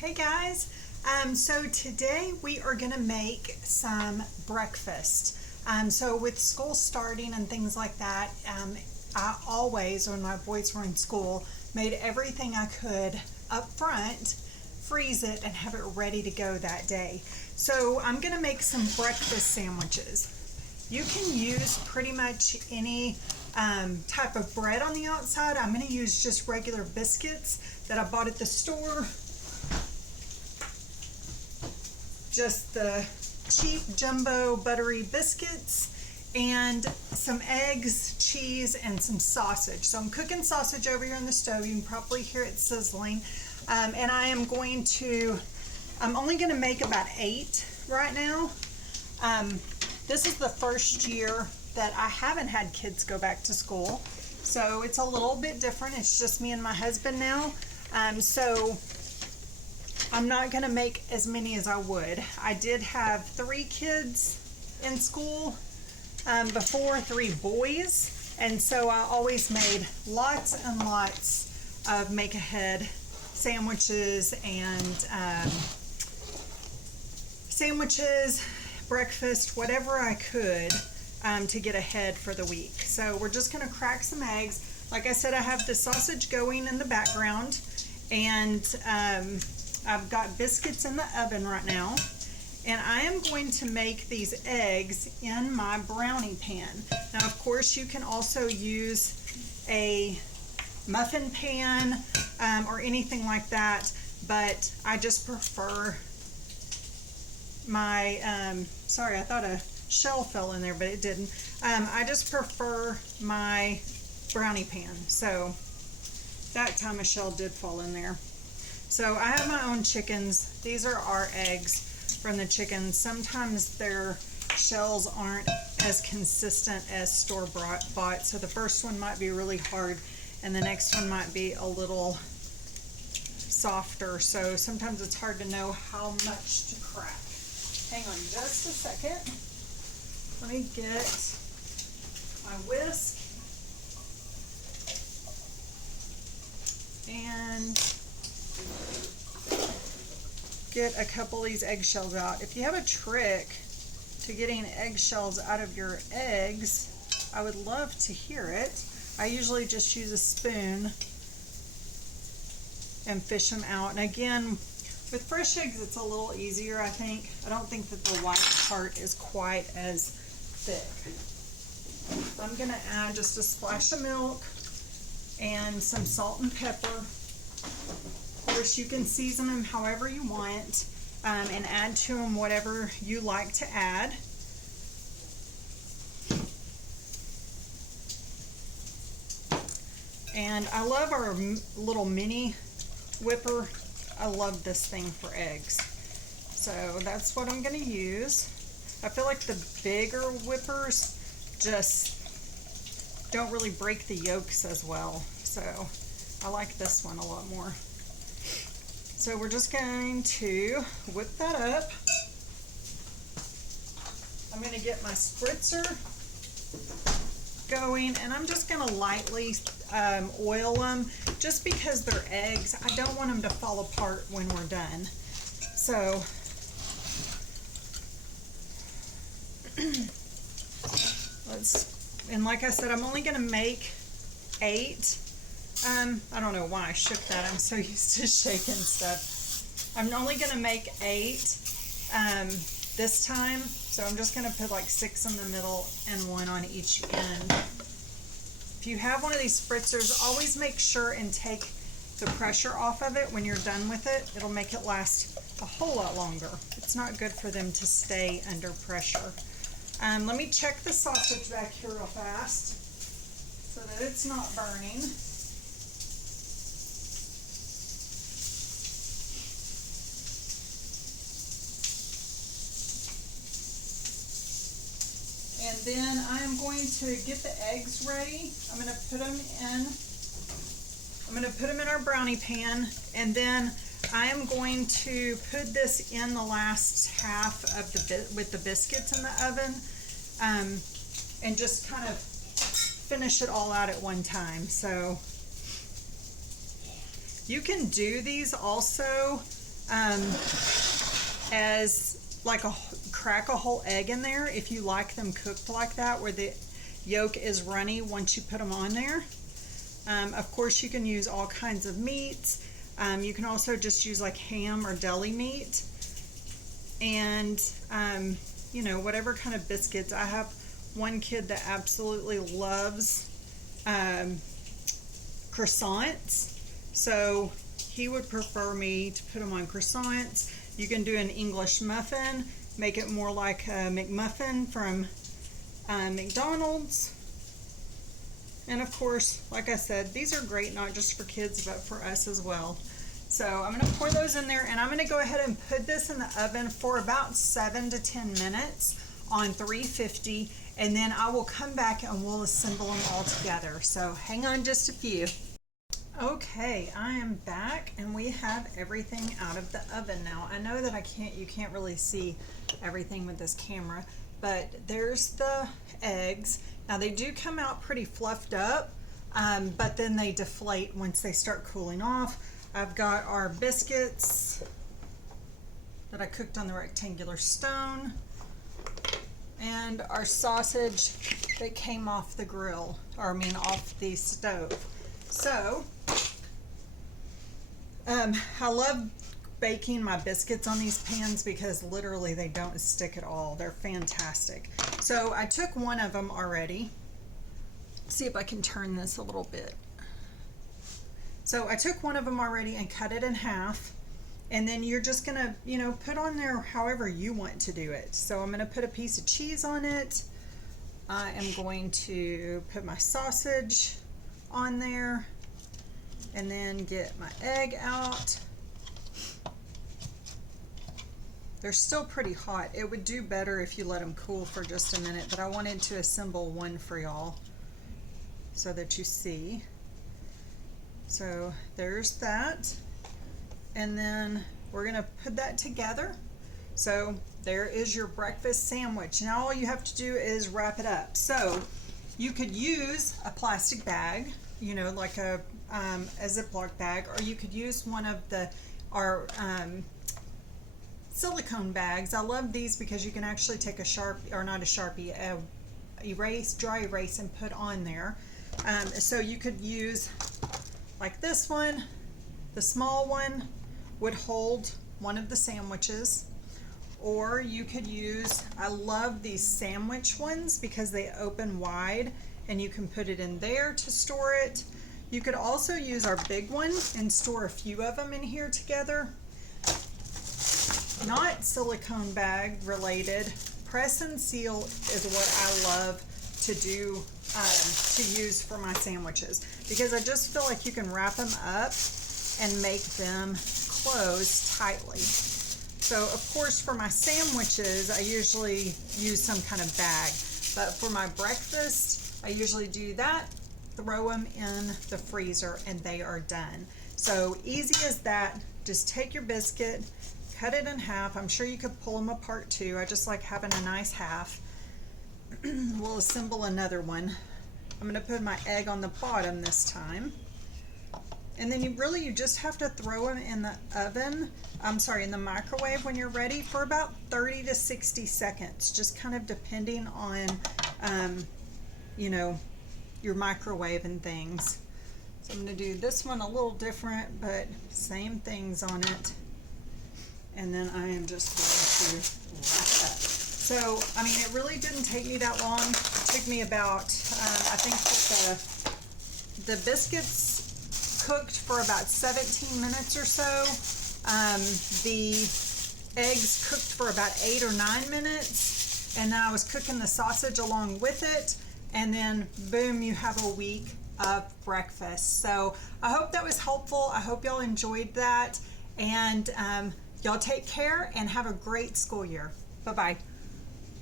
Hey guys, so today we are going to make some breakfast. So with school starting and things like that, I always, when my boys were in school, made everything I could up front, freeze it, and have it ready to go that day. So I'm going to make some breakfast sandwiches. You can use pretty much any type of bread on the outside. I'm going to use just regular biscuits that I bought at the store. Just the cheap jumbo buttery biscuits and some eggs, cheese, and some sausage. So I'm cooking sausage over here on the stove. You can probably hear it sizzling. And I'm only going to make about 8 right now. This is the first year that I haven't had kids go back to school. So it's a little bit different. It's just me and my husband now. So I'm not going to make as many as I would. I did have 3 kids in school before, 3 boys, and so I always made lots and lots of make-ahead sandwiches and breakfast, whatever I could to get ahead for the week. So we're just going to crack some eggs. Like I said, I have the sausage going in the background, and I've got biscuits in the oven right now, and I am going to make these eggs in my brownie pan. Now, of course, you can also use a muffin pan or anything like that, but I just prefer my, sorry, I thought a shell fell in there, but it didn't. I just prefer my brownie pan. So that time a shell did fall in there. So I have my own chickens. These are our eggs from the chickens. Sometimes their shells aren't as consistent as store-bought. So the first one might be really hard and the next one might be a little softer. So sometimes it's hard to know how much to crack. Hang on just a second. Let me get my whisk and get a couple of these eggshells out. If you have a trick to getting eggshells out of your eggs, I would love to hear it. I usually just use a spoon and fish them out. And again, with fresh eggs, it's a little easier, I think. I don't think that the white part is quite as thick. I'm going to add just a splash of milk and some salt and pepper. Of course, you can season them however you want and add to them whatever you like to add. And I love our little mini whipper. I love this thing for eggs. So that's what I'm going to use. I feel like the bigger whippers just don't really break the yolks as well. So I like this one a lot more. So we're just going to whip that up. I'm going to get my spritzer going, and I'm just going to lightly oil them just because they're eggs. I don't want them to fall apart when we're done. So and like I said, I'm only going to make 8. I don't know why I shook that. I'm so used to shaking stuff. I'm only going to make 8 this time. So I'm just going to put like 6 in the middle and 1 on each end. If you have one of these spritzers, always make sure and take the pressure off of it when you're done with it. It'll make it last a whole lot longer. It's not good for them to stay under pressure. Let me check the sausage back here real fast so that it's not burning. And then I'm going to get the eggs ready. I'm going to put them in our brownie pan, and then I am going to put this in the last half of with the biscuits in the oven, and just kind of finish it all out at one time. So you can do these also as like crack a whole egg in there if you like them cooked like that, where the yolk is runny once you put them on there. Of course, you can use all kinds of meats. You can also just use like ham or deli meat, and you know, whatever kind of biscuits. I have one kid that absolutely loves croissants, so he would prefer me to put them on croissants. You can do an English muffin, make it more like a McMuffin from McDonald's. And of course, like I said, these are great not just for kids but for us as well. So I'm going to pour those in there, and I'm going to go ahead and put this in the oven for about 7 to 10 minutes on 350, and then I will come back and we'll assemble them all together. So hang on just a few. Okay, I am back and we have everything out of the oven now. I know that you can't really see everything with this camera, but there's the eggs. Now they do come out pretty fluffed up, but then they deflate once they start cooling off. I've got our biscuits that I cooked on the rectangular stone, and our sausage that came off the grill, or I mean off the stove. So I love baking my biscuits on these pans because literally they don't stick at all. They're fantastic. So I took one of them already. See if I can turn this a little bit. So I took one of them already and cut it in half, and then you're just gonna, you know, put on there however you want to do it. So I'm gonna put a piece of cheese on it. I am going to put my sausage on there, and then get my egg out. They're still pretty hot. It would do better if you let them cool for just a minute, but I wanted to assemble one for y'all so that you see. So there's that, and then we're gonna put that together. So there is your breakfast sandwich. Now all you have to do is wrap it up. So you could use a plastic bag, you know, like a Ziploc bag, or you could use one of our silicone bags. I love these because you can actually take a Sharpie, or not a Sharpie, dry erase and put on there. So you could use like this one. The small one would hold one of the sandwiches, or you could use, I love these sandwich ones because they open wide and you can put it in there to store it. You could also use our big one and store a few of them in here together. Not silicone bag related, press and seal is what I love to do, to use for my sandwiches, because I just feel like you can wrap them up and make them close tightly. So of course for my sandwiches I usually use some kind of bag, but for my breakfast I usually do that, throw them in the freezer, and they are done. So easy as that. Just take your biscuit, cut it in half. I'm sure you could pull them apart too. I just like having a nice half. We'll assemble another one. I'm going to put my egg on the bottom this time. And then you just have to throw them in the oven, in the microwave when you're ready, for about 30 to 60 seconds, just kind of depending on, you know, your microwave and things. So I'm going to do this one a little different, but same things on it. And then I am just going to wrap it up. So, I mean, it really didn't take me that long. It took me about, I think the biscuits cooked for about 17 minutes or so. The eggs cooked for about 8 or 9 minutes. And then I was cooking the sausage along with it. And then boom, you have a week of breakfast. So I hope that was helpful. I hope y'all enjoyed that. And y'all take care and have a great school year. Bye-bye.